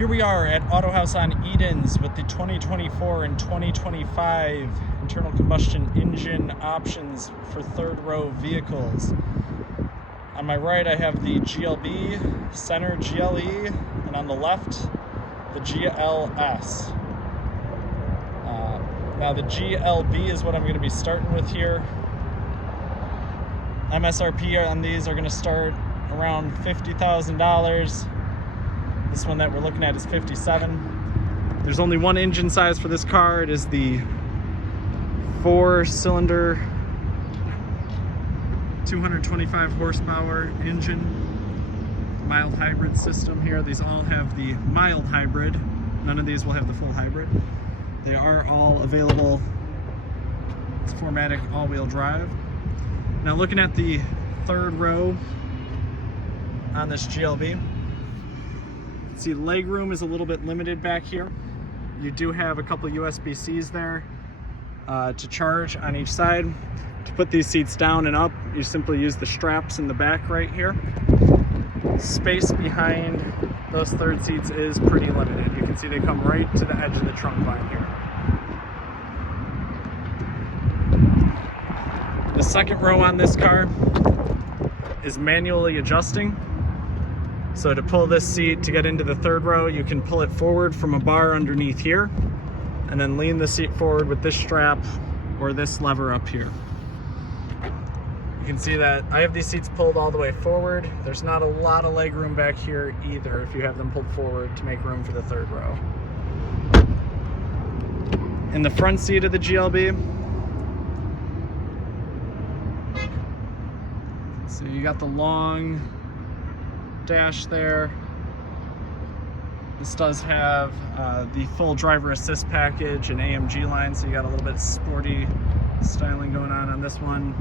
Here we are at Autohaus on Edens with the 2024 and 2025 internal combustion engine options for third row vehicles. On my right I have the GLB, center GLE, and on the left the GLS. Now the GLB is what I'm going to be starting with here. MSRP on these are going to start around $50,000. This one that we're looking at is $57,000. There's only one engine size for this car. It is the 4-cylinder 225 horsepower engine, mild hybrid system here. These all have the mild hybrid. None of these will have the full hybrid. They are all available. It's 4MATIC all-wheel drive. Now looking at the third row on this GLB, see leg room is a little bit limited back here. You do have a couple USB-Cs there to charge on each side. To put these seats down and up, you simply use the straps in the back right here. Space behind those third seats is pretty limited. You can see they come right to the edge of the trunk line here. The second row on this car is manually adjusting. So to pull this seat to get into the third row, you can pull it forward from a bar underneath here and then lean the seat forward with this strap or this lever up here. You can see that I have these seats pulled all the way forward. There's not a lot of leg room back here either if you have them pulled forward to make room for the third row. In the front seat of the GLB, so you got the long dash there. This does have the full driver assist package and AMG line, so you got a little bit sporty styling going on this one.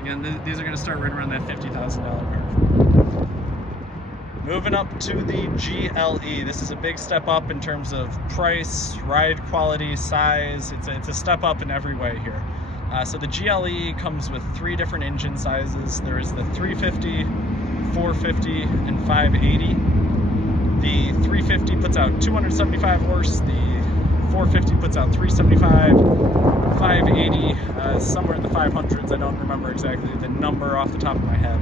Again, these are going to start right around that $50,000 mark. Moving up to the GLE. This is a big step up in terms of price, ride quality, size. It's a step up in every way here. So the GLE comes with 3 different engine sizes. There is the 350, 450, and 580. The 350 puts out 275 horse, the 450 puts out 375, 580 somewhere in the 500s. I don't remember exactly the number off the top of my head.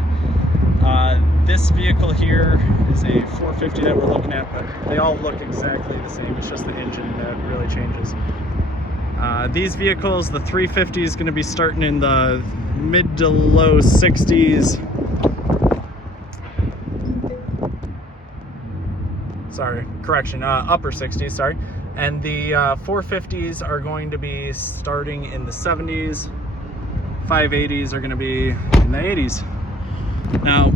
This vehicle here is a 450 that we're looking at, but they all look exactly the same. It's just the engine that really changes. These vehicles, the 350 is going to be starting in the mid to low 60s. Sorry, correction, upper 60s, sorry. And the 450s are going to be starting in the 70s. 580s are going to be in the 80s. Now,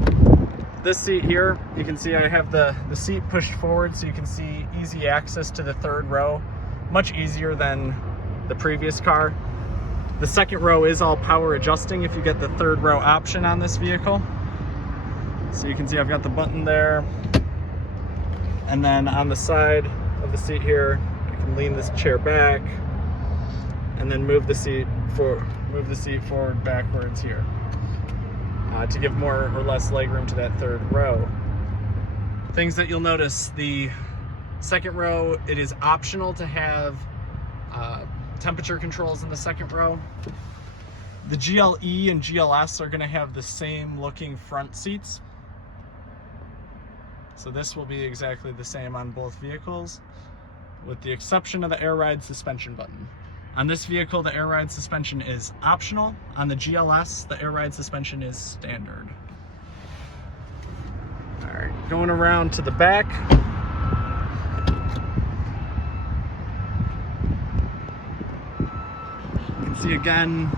this seat here, you can see I have the seat pushed forward so you can see easy access to the third row. Much easier than the previous car. The second row is all power adjusting if you get the third row option on this vehicle. So you can see I've got the button there. And then on the side of the seat here, I can lean this chair back and then move the seat forward backwards here to give more or less leg room to that third row. Things that you'll notice, the second row, it is optional to have temperature controls in the second row. The GLE and GLS are going to have the same looking front seats. So this will be exactly the same on both vehicles, with the exception of the air ride suspension button. On this vehicle, the air ride suspension is optional. On the GLS, the air ride suspension is standard. All right, going around to the back. You can see again,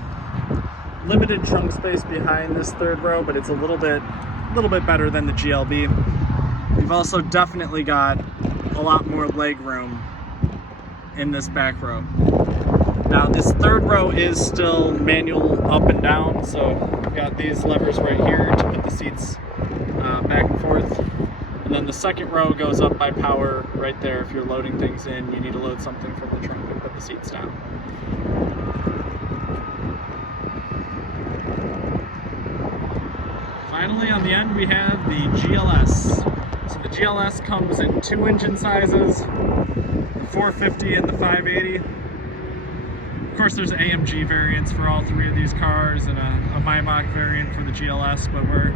limited trunk space behind this third row, but it's a little bit better than the GLB. We've also definitely got a lot more leg room in this back row. Now this third row is still manual up and down, so we've got these levers right here to put the seats back and forth. And then the second row goes up by power right there. If you're loading things in, you need to load something from the trunk and put the seats down. finally, on the end, we have the GLS. So the GLS comes in 2 engine sizes, the 450 and the 580. Of course, there's AMG variants for all 3 of these cars and a Maybach variant for the GLS, but we're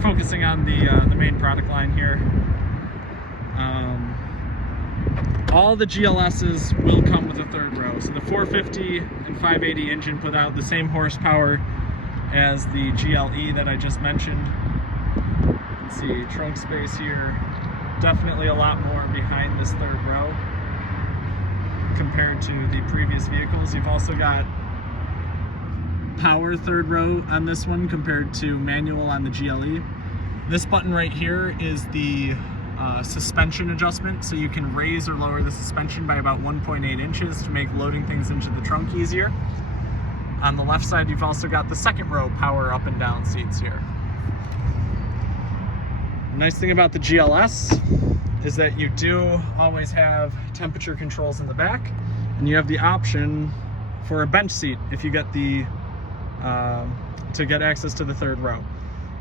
focusing on the main product line here. All the GLS's will come with a 3rd row. So the 450 and 580 engine put out the same horsepower as the GLE that I just mentioned. You can see trunk space here. Definitely a lot more behind this 3rd row compared to the previous vehicles. You've also got power 3rd row on this one compared to manual on the GLE. This button right here is the suspension adjustment, so you can raise or lower the suspension by about 1.8 inches to make loading things into the trunk easier. On the left side, you've also got the 2nd row power up and down seats here. The nice thing about the GLS is that you do always have temperature controls in the back, and you have the option for a bench seat if you get the to get access to the 3rd row.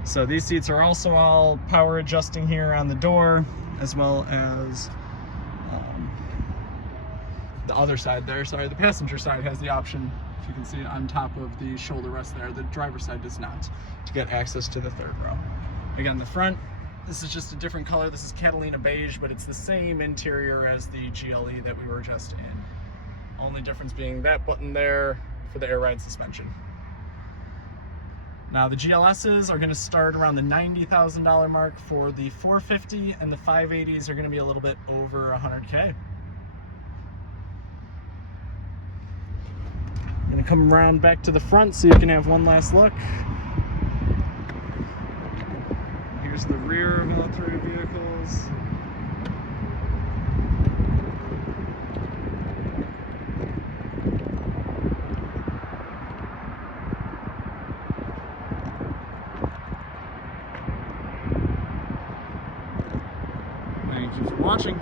So these seats are also all power adjusting here on the door, as well as the other side there. Sorry, the passenger side has the option, if you can see it, on top of the shoulder rest there. The driver's side does not, to get access to the 3rd row. Again, the front, this is just a different color. This is Catalina beige, but it's the same interior as the GLE that we were just in. Only difference being that button there for the air ride suspension. Now the GLS's are going to start around the $90,000 mark for the 450, and the 580s are going to be a little bit over 100K. I'm going to come around back to the front so you can have one last look. Here's the rear of all 3 vehicles. Thank you for watching.